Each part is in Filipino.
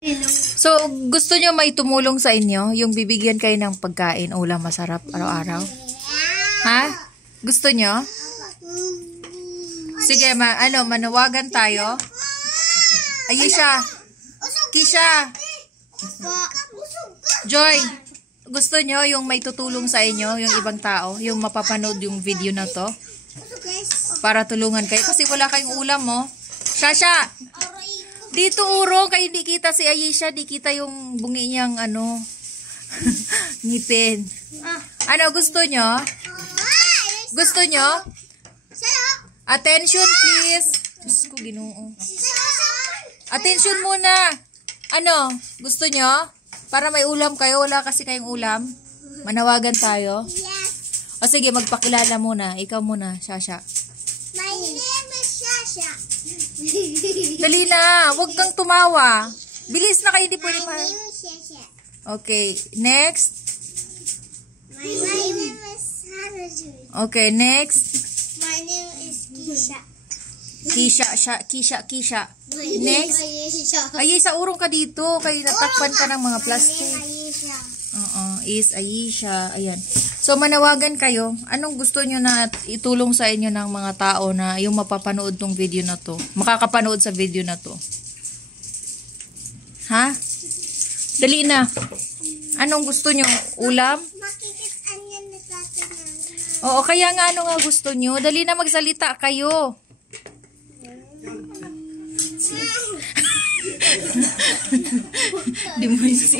So, gusto nyo may tumulong sa inyo? Yung bibigyan kayo ng pagkain, ulam masarap araw-araw? Ha? Gusto nyo? Sige, manawagan tayo. Ayesha, Kisha, Joy, gusto nyo yung may tutulong sa inyo, yung ibang tao, yung mapapanood yung video na to? Para tulungan kayo. Kasi wala kayong ulam, mo. Shasha! Dito urong, kayo di kita si Ayesha, di kita yung bungi niyang ngipin. Ano, gusto nyo? Gusto nyo? Attention please. Diyos ko, Ginoo. Attention muna. Ano, gusto nyo? Para may ulam kayo, wala kasi kayong ulam. Manawagan tayo. O sige, magpakilala muna. Ikaw muna, Shasha. My name is Shasha. Dali na, huwag kang tumawa. Bilis na kayo, di pwede My name is Shasha. Okay, next. My name is Hanazu. Okay, next. My name is Kisha. Kisha. Next. Ayesha, urong ka dito. Kaya natakpan ka ng mga plastic. Is Ayesha. Ayan. So, manawagan kayo. Anong gusto nyo na itulong sa inyo ng mga tao na yung mapapanood tong video na to? Makakapanood sa video na to. Ha? Dali na. Anong gusto nyo? Ulam? Oo, kaya nga ano nga gusto nyo? Dali na magsalita kayo. Di mo si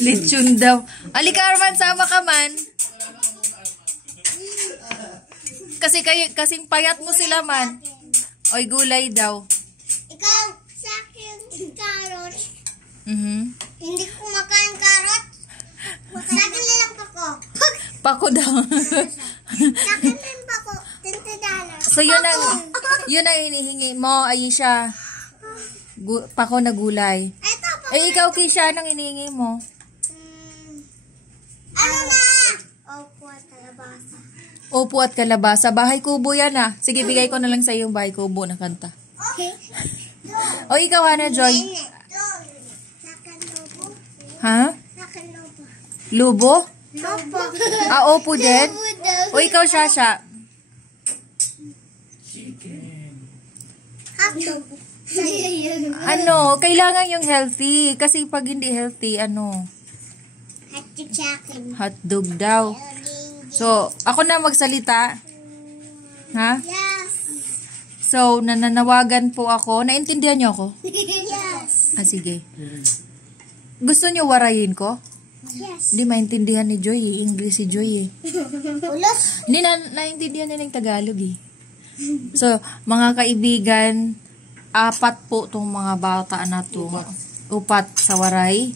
lechon daw. Alika Arman, sama ka man. Kasing payat mo sila man. Oy, gulay daw. Ikaw, sa akin, carrot. Hindi ko makain carrot. Sa akin lang pako. Pako daw. Sa akin din pako. $20. So, yun ang hinihingi mo, Ayesha. Pako na gulay. Ikaw, Kisha, anong hinihingi mo? Ano na? Opo at kalabasa. Opo at kalabasa. Bahay kubo yan Sige, bigay ko na lang sa iyo yung bahay kubo na kanta. Okay. O, ikaw, Hana Joy. Sa akin lobo. Ha? Sa akin lobo. Lubo? Lobo. Opo din? O, ikaw, Shasha. Hotdog. Kailangan yung healthy. Kasi pag hindi healthy, Hotdog sa akin. hotdog daw. So, ako na magsalita. Ha? Yes. So, nananawagan po ako. Naintindihan niyo ako? Yes. Sige. Gusto niyo warayin ko? Yes. Hindi maintindihan ni Joy English si Joy Ulos. Hindi naintindihan nila yung Tagalog So, mga kaibigan, 4 po itong mga bata na to. 4 sa waray.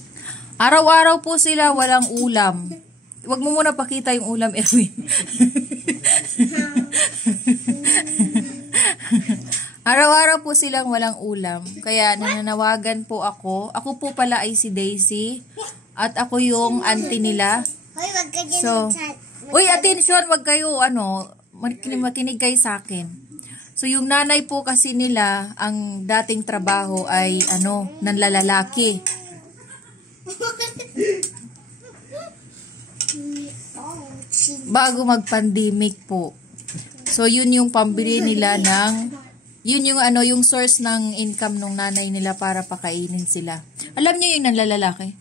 Araw-araw po sila walang ulam. Huwag mo muna pakita yung ulam, Erwin. Araw-araw po silang walang ulam. Kaya nananawagan po ako. Ako po pala ay si Daisy. At ako yung auntie nila. Hoy, wag ka dyan. So, uy, attention, wag kayo, makinig kayo sa akin. So, yung nanay po kasi nila, ang dating trabaho ay, nanlalalaki. Bago mag-pandemic po. So, yun yung pambili nila yun yung yung source ng income ng nanay nila para pakainin sila. Alam niyo yung nanlalalaki?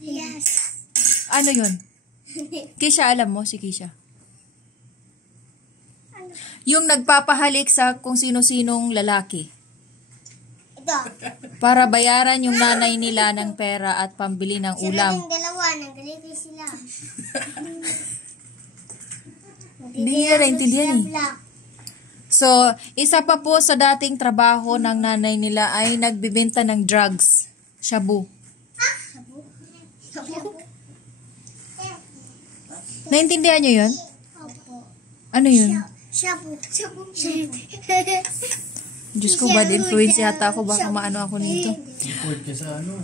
Yes. Ano yun? Kisha, alam mo si Kisha? Yung nagpapahalik sa kung sino-sinong lalaki. Ito. Para bayaran yung nanay nila ng pera at pambili ng ulam. Sila ng dalawa, naggalito sila. Hindi nila naintindihan So, isa pa po sa dating trabaho ng nanay nila ay nagbibenta ng drugs. Shabu. Naintindihan nyo yun? Opo. Ano yun? Shabu. Diyos ko, bad influence yata ako. Baka maano ako nito.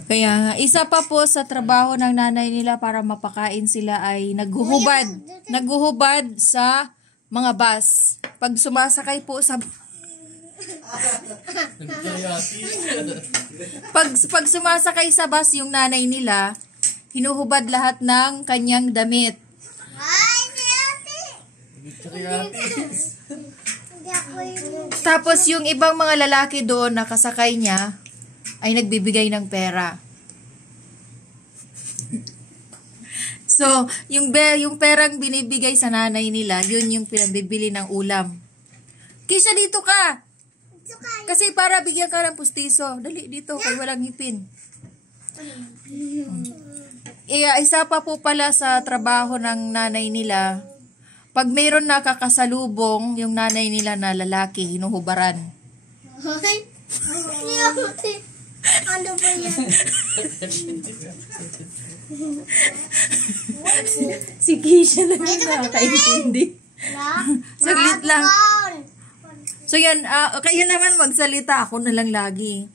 Kaya nga, isa pa po sa trabaho ng nanay nila para mapakain sila ay naghuhubad sa mga bus. Pag sumasakay po sa Pag sumasakay sa bus yung nanay nila, hinuhubad lahat ng kanyang damit. Ay, hindi ako yung... Tapos yung ibang mga lalaki doon na kasakay niya ay nagbibigay ng pera. So, yung perang binibigay sa nanay nila, yun yung pinabibili ng ulam. Kisha, dito ka! Kasi para bigyan ka ng pustiso. Dali, dito, kay walang ngipin. Isa pa po pala sa trabaho ng nanay nila, pag mayroon nakakasalubong yung nanay nila na lalaki, hinuhubaran. Ano ba yan? Si Kisha lang yung nakakaintindi. Saglit lang. So yan, kayo naman magsalita. Ako na lang lagi.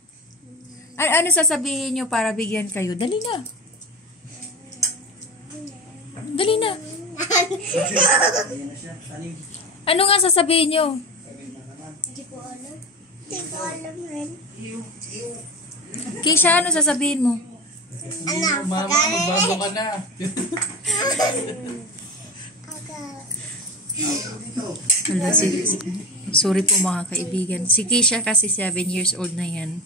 Ano sasabihin nyo para bigyan kayo? Dali na. Dali na. Ano nga sasabihin nyo? Hindi ko alam. Hindi ko alam rin. Kisha, ano sasabihin mo? Ano? Mama, magbago ka na. Wala, sorry po mga kaibigan. Si Kisha kasi 7 years old na yan.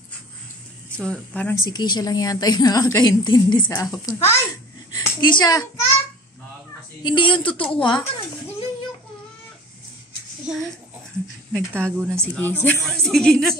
So, parang si Kisha lang yata yung nakakaintindi sa apo. Hoy! Kisha, hindi yun totoo ah. Nagtago na si Kisha. Sige na.